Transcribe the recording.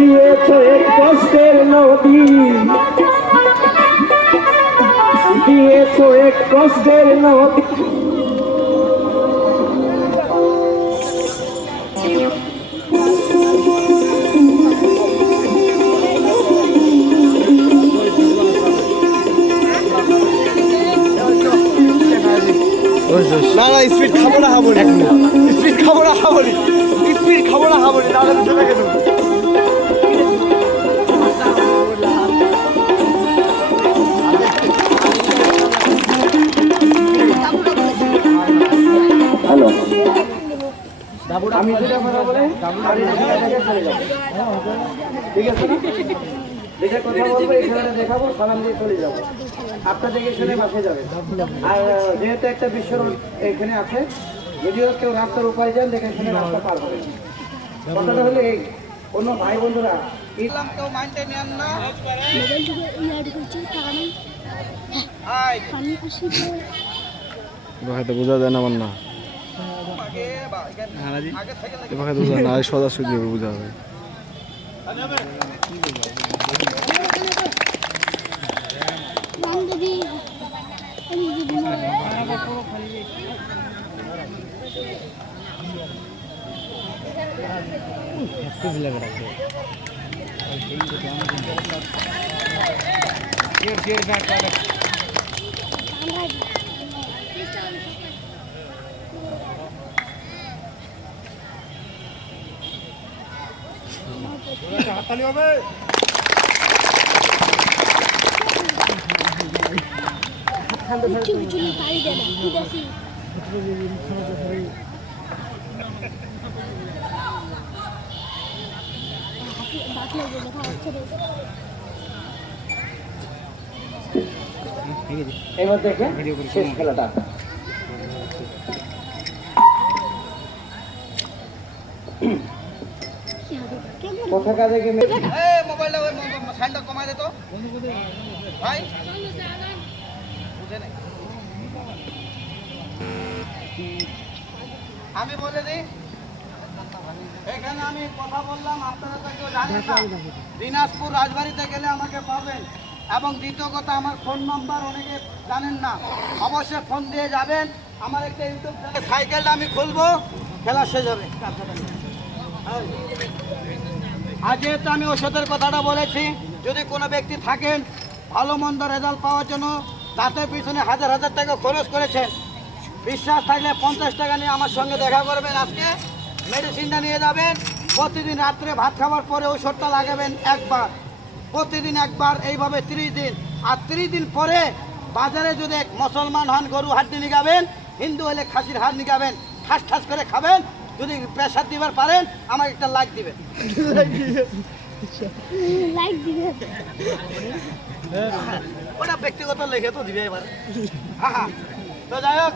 দিয়েছো এক কষ্টের নদী, দিয়েছো এক কষ্টের নদী। না না স্পিড খাবো না হাবলি, স্পিড খাবো না হাবলি, স্পিড খাবো না হাবলি, তাহলে তো চলে গেল। হ্যালো, আমি যেটা কথা বলে চলে যাবো, ঠিক আছে? দেখে কথা বলবো, এখানে দেখাবো, সালাম দিয়ে চলে যাবো। আপনাদের এখানে বাসে যাবে। আর যেহেতু একটা বিশ্ব রোড এখানে আছে, যদিও কেউ রাস্তার উপায় যান দেখে এখানে রাস্তা পার হবে। কথাটা হলো এই, অন্য ভাই বন্ধুরা কেউ মাইন্ডে নেন না। এবার বোঝা যায় না আমার না, এবার বোঝা না, সোজাসুজি বোঝা হবে। হাততালি হবে। এবার দেখে শেষ খেলাটা। কোথাকার দেখে মোবাইলটা ওই সাইনটা কমাই দে তো ভাই, বুঝে নাই। আমি বলে দিই, এখানে আমি কথা বললাম, আপনারা তো কেউ জানেন না। দিনাজপুর রাজবাড়িতে গেলে আমাকে পাবেন, এবং দ্বিতীয় কথা আমার ফোন নাম্বার অনেকে জানেন না, অবশ্যই ফোন দিয়ে যাবেন। আমার একটা ইউটিউব চ্যানেল, সাইকেলটা আমি খুলবো, খেলা শেষ হবে। আর যেহেতু আমি ওষুধের কথাটা বলেছি, যদি কোনো ব্যক্তি থাকেন ভালো মন্দ রেজাল্ট পাওয়ার জন্য দাঁতের পিছনে হাজার হাজার টাকা খরচ করেছেন, বিশ্বাস থাকলে 50 টাকা নিয়ে আমার সঙ্গে দেখা করবেন। আজকে মেডিসিনটা নিয়ে যাবেন, প্রতিদিন রাত্রে ভাত খাওয়ার পরে ওষুধটা লাগাবেন একবার, প্রতিদিন একবার, এইভাবে 30 দিন। আর 30 দিন পরে বাজারে যদি মুসলমান হন গরু হাড্ডি নিগাবেন, হিন্দু হলে খাসির হাড় নিগাবেন, ঠাস ঠাস করে খাবেন। যদি প্রেশার দিবার পারেন আমাকে একটা লাইক দিবেন। ওটা ব্যক্তিগত লেখে তো দিবে এবার। তো যাই হোক,